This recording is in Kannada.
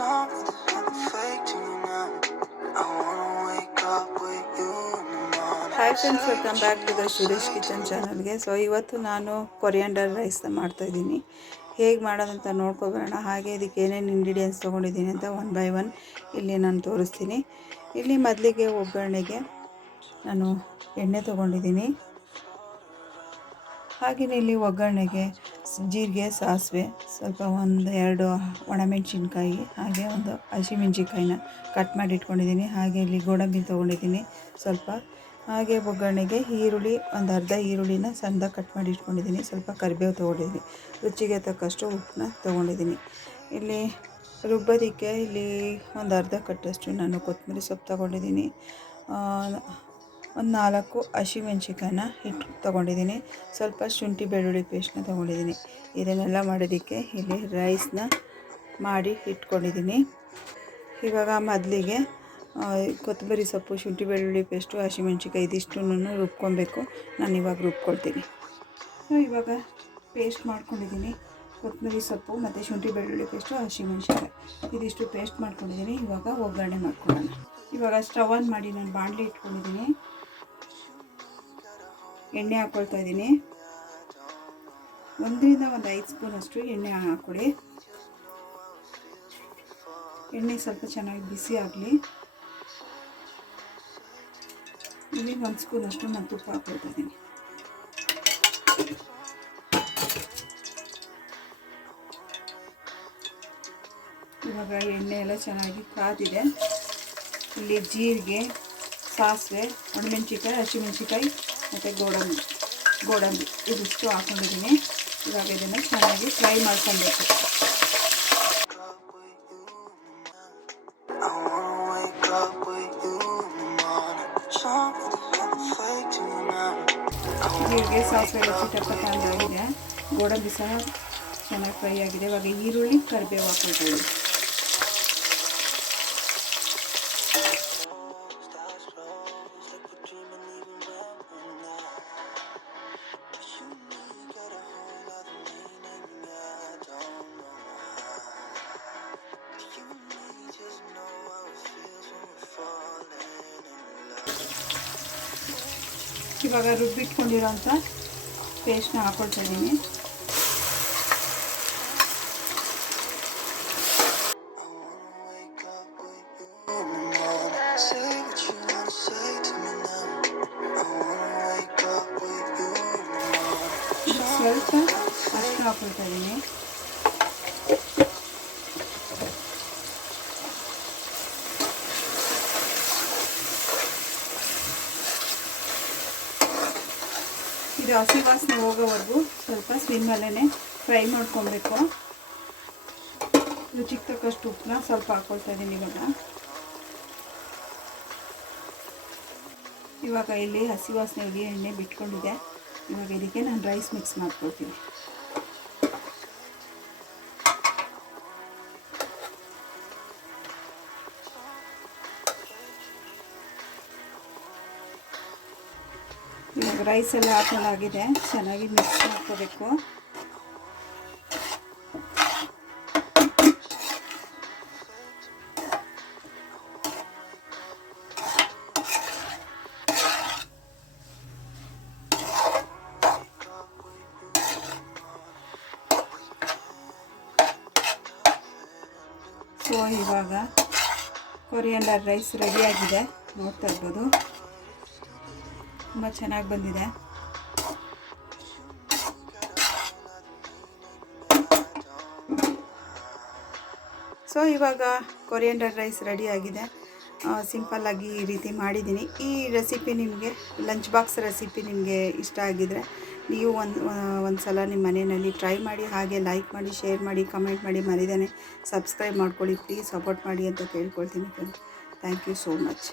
Hi friends, welcome back to the Suresh kitchen ಚಾನಲ್ಗೆ. ಸೊ ಇವತ್ತು ನಾನು ಕೊರಿಯಾಂಡರ್ ರೈಸ್ನ ಮಾಡ್ತಾಯಿದ್ದೀನಿ. ಹೇಗೆ ಮಾಡೋದಂತ ನೋಡ್ಕೊಬರೋಣ. ಹಾಗೆ ಇದಕ್ಕೆ ಏನೇನು ಇಂಗ್ರೀಡಿಯೆಂಟ್ಸ್ ತೊಗೊಂಡಿದ್ದೀನಿ ಅಂತ ಒನ್ ಬೈ ಒನ್ ಇಲ್ಲಿ ನಾನು ತೋರಿಸ್ತೀನಿ. ಇಲ್ಲಿ ಮೊದಲಿಗೆ ಒಗ್ಗರಣೆಗೆ ನಾನು ಎಣ್ಣೆ ತೊಗೊಂಡಿದ್ದೀನಿ. ಹಾಗೆಯೇ ಇಲ್ಲಿ ಒಗ್ಗರಣೆಗೆ ಜೀರಿಗೆ, ಸಾಸಿವೆ, ಸ್ವಲ್ಪ ಒಂದು 2 ಒಣಮೆಣಸಿನ್ಕಾಯಿ, ಹಾಗೆ ಒಂದು ಹಸಿಮೆಣಸಿನ್ಕಾಯಿನ ಕಟ್ ಮಾಡಿ ಇಟ್ಕೊಂಡಿದ್ದೀನಿ. ಹಾಗೆ ಇಲ್ಲಿ ಗೋಡಂಬಿ ತೊಗೊಂಡಿದ್ದೀನಿ ಸ್ವಲ್ಪ. ಹಾಗೆ ಒಗ್ಗರಣೆಗೆ ಈರುಳ್ಳಿ, ಒಂದು ಅರ್ಧ ಈರುಳ್ಳಿನ ಸಣ್ಣದಾಗಿ ಕಟ್ ಮಾಡಿ ಇಟ್ಕೊಂಡಿದ್ದೀನಿ. ಸ್ವಲ್ಪ ಕರಿಬೇವು ತೊಗೊಂಡಿದ್ದೀನಿ. ರುಚಿಗೆ ತಕ್ಕಷ್ಟು ಉಪ್ಪನ್ನ ತೊಗೊಂಡಿದ್ದೀನಿ. ಇಲ್ಲಿ ರುಬ್ಬೋದಕ್ಕೆ ಇಲ್ಲಿ ಒಂದು ಅರ್ಧ ಕಟ್ಟಷ್ಟು ನಾನು ಕೊತ್ತಂಬರಿ ಸೊಪ್ಪು ತೊಗೊಂಡಿದ್ದೀನಿ. ಒಂದು 4 ಹಸಿಮೆಣ್ಸಿಕಾಯನ್ನ ತೊಗೊಂಡಿದ್ದೀನಿ. ಸ್ವಲ್ಪ ಶುಂಠಿ ಬೆಳ್ಳುಳ್ಳಿ ಪೇಸ್ಟ್ನ ತೊಗೊಂಡಿದ್ದೀನಿ. ಇದನ್ನೆಲ್ಲ ಮಾಡೋದಕ್ಕೆ ಇಲ್ಲಿ ರೈಸ್ನ ಮಾಡಿ ಇಟ್ಕೊಂಡಿದ್ದೀನಿ. ಇವಾಗ ಮೊದಲಿಗೆ ಕೊತ್ತಂಬರಿ ಸೊಪ್ಪು, ಶುಂಠಿ ಬೆಳ್ಳುಳ್ಳಿ ಪೇಸ್ಟು, ಹಸಿಮೆಣ್ಸಿಕಾಯಿ ಇದಿಷ್ಟನ್ನು ರುಬ್ಕೊಬೇಕು. ನಾನು ಇವಾಗ ರುಬ್ಕೊಳ್ತೀನಿ. ಇವಾಗ ಪೇಸ್ಟ್ ಮಾಡ್ಕೊಂಡಿದ್ದೀನಿ. ಕೊತ್ತಂಬರಿ ಸೊಪ್ಪು ಮತ್ತು ಶುಂಠಿ ಬೆಳ್ಳುಳ್ಳಿ ಪೇಸ್ಟು, ಹಸಿಮೆಣ್ಸಿಕಾಯಿ ಇದಿಷ್ಟು ಪೇಸ್ಟ್ ಮಾಡ್ಕೊಂಡಿದ್ದೀನಿ. ಇವಾಗ ಒಗ್ಗರಣೆ ಮಾಡ್ಕೊಳ್ಳೋಣ. ಇವಾಗ ಸ್ಟವ್ ಆನ್ ಮಾಡಿ ನಾನು ಬಾಣಲಿ ಇಟ್ಕೊಂಡಿದ್ದೀನಿ. ಎಣ್ಣೆ ಹಾಕ್ಕೊಳ್ತಾ ಇದ್ದೀನಿ. 1 ರಿಂದ 5 ಸ್ಪೂನಷ್ಟು ಎಣ್ಣೆ ಹಾಕ್ಕೊಳ್ಳಿ. ಎಣ್ಣೆ ಸ್ವಲ್ಪ ಚೆನ್ನಾಗಿ ಬಿಸಿ ಆಗಲಿ. ಇಲ್ಲಿ 1 ಸ್ಪೂನಷ್ಟು ನಾನು ತುಪ್ಪ ಹಾಕ್ಕೊಳ್ತಾ ಇದ್ದೀನಿ. ಇವಾಗ ಎಣ್ಣೆ ಎಲ್ಲ ಚೆನ್ನಾಗಿ ಕಾದಿದೆ. ಇಲ್ಲಿ ಜೀರಿಗೆ, ಸಾಸಿವೆ, ಒಣಮೆಣಸಿನ್ಕಾಯಿ, ಹಸಿಮೆಣಸಿನ್ಕಾಯಿ ಮತ್ತು ಗೋಡಂಬಿ ಇದಿಷ್ಟು ಹಾಕ್ಕೊಂಡಿದ್ದೀನಿ. ಇವಾಗ ಇದನ್ನು ಚೆನ್ನಾಗಿ ಫ್ರೈ ಮಾಡ್ಕೊಬೇಕು. ಜೀರಿಗೆ, ಸಾಸಿವೆ ಎಲ್ಲ ಚಿಟಪಟಾಗಿದೆ. ಗೋಡಂಬಿ ಸಹ ಚೆನ್ನಾಗಿ ಫ್ರೈ ಆಗಿದೆ. ಇವಾಗ ಈರುಳ್ಳಿ, ಕರಿಬೇವು ಹಾಕ್ಕೊಳ್ತಾ ಇದ್ದೀನಿ. ಇವಾಗ ರುಬ್ಬಿಟ್ಕೊಂಡಿರೋಂಥ ಪೇಸ್ಟ್ನ ಹಾಕ್ಕೊಳ್ತಾ ಇದ್ದೀನಿ. ಸ್ವಲ್ಪ ಅರಿಶಿನ ಹಾಕ್ಕೊಳ್ತಾ ಇದ್ದೀನಿ. ಇದು ಹಸಿ ವಾಸನೆ ಹೋಗೋವರೆಗೂ ಸ್ವಲ್ಪ ಸ್ಲಿಮ್ಮಲ್ಲೇ ಫ್ರೈ ಮಾಡ್ಕೊಬೇಕು. ರುಚಿಗೆ ತಕ್ಕಷ್ಟು ಉಪ್ಪನ್ನ ಸ್ವಲ್ಪ ಹಾಕ್ಕೊಳ್ತಾ ಇದ್ದೀನಿ. ಇವಾಗ ಇಲ್ಲಿ ಹಸಿ ವಾಸನೆ ಹೋಗಿ ಎಣ್ಣೆ ಬಿಟ್ಕೊಂಡಿದೆ. ಇವಾಗ ಇದಕ್ಕೆ ನಾನು ರೈಸ್ ಮಿಕ್ಸ್ ಮಾಡ್ಕೊಳ್ತೀನಿ. ಇವಾಗ ರೈಸ್ ಎಲ್ಲ ಹಾಕೊಂಡಾಗಿದೆ. ಚೆನ್ನಾಗಿ ಮಿಕ್ಸ್ ಮಾಡ್ಕೋಬೇಕು. ಸೊ ಇವಾಗ ಕೊರಿಯಾಂಡರ್ ರೈಸ್ ರೆಡಿಯಾಗಿದೆ. ನೋಡ್ತಾ ಇರ್ಬೋದು, ತುಂಬ ಚೆನ್ನಾಗಿ ಬಂದಿದೆ. ಸೊ ಇವಾಗ ಕೊರಿಯಾಂಡರ್ ರೈಸ್ ರೆಡಿಯಾಗಿದೆ. ಸಿಂಪಲ್ಲಾಗಿ ಈ ರೀತಿ ಮಾಡಿದ್ದೀನಿ. ಈ ರೆಸಿಪಿ ನಿಮಗೆ, ಲಂಚ್ ಬಾಕ್ಸ್ ರೆಸಿಪಿ ನಿಮಗೆ ಇಷ್ಟ ಆಗಿದರೆ ನೀವು ಒಂದು ಸಲ ನಿಮ್ಮ ಮನೆಯಲ್ಲಿ ಟ್ರೈ ಮಾಡಿ. ಹಾಗೆ ಲೈಕ್ ಮಾಡಿ, ಶೇರ್ ಮಾಡಿ, ಕಮೆಂಟ್ ಮಾಡಿ, ಮರಿದೇನೆ ಸಬ್ಸ್ಕ್ರೈಬ್ ಮಾಡ್ಕೊಳ್ಳಿ. ಪ್ಲೀಸ್ ಸಪೋರ್ಟ್ ಮಾಡಿ ಅಂತ ಕೇಳ್ಕೊಳ್ತೀನಿ friends. Thank you so much.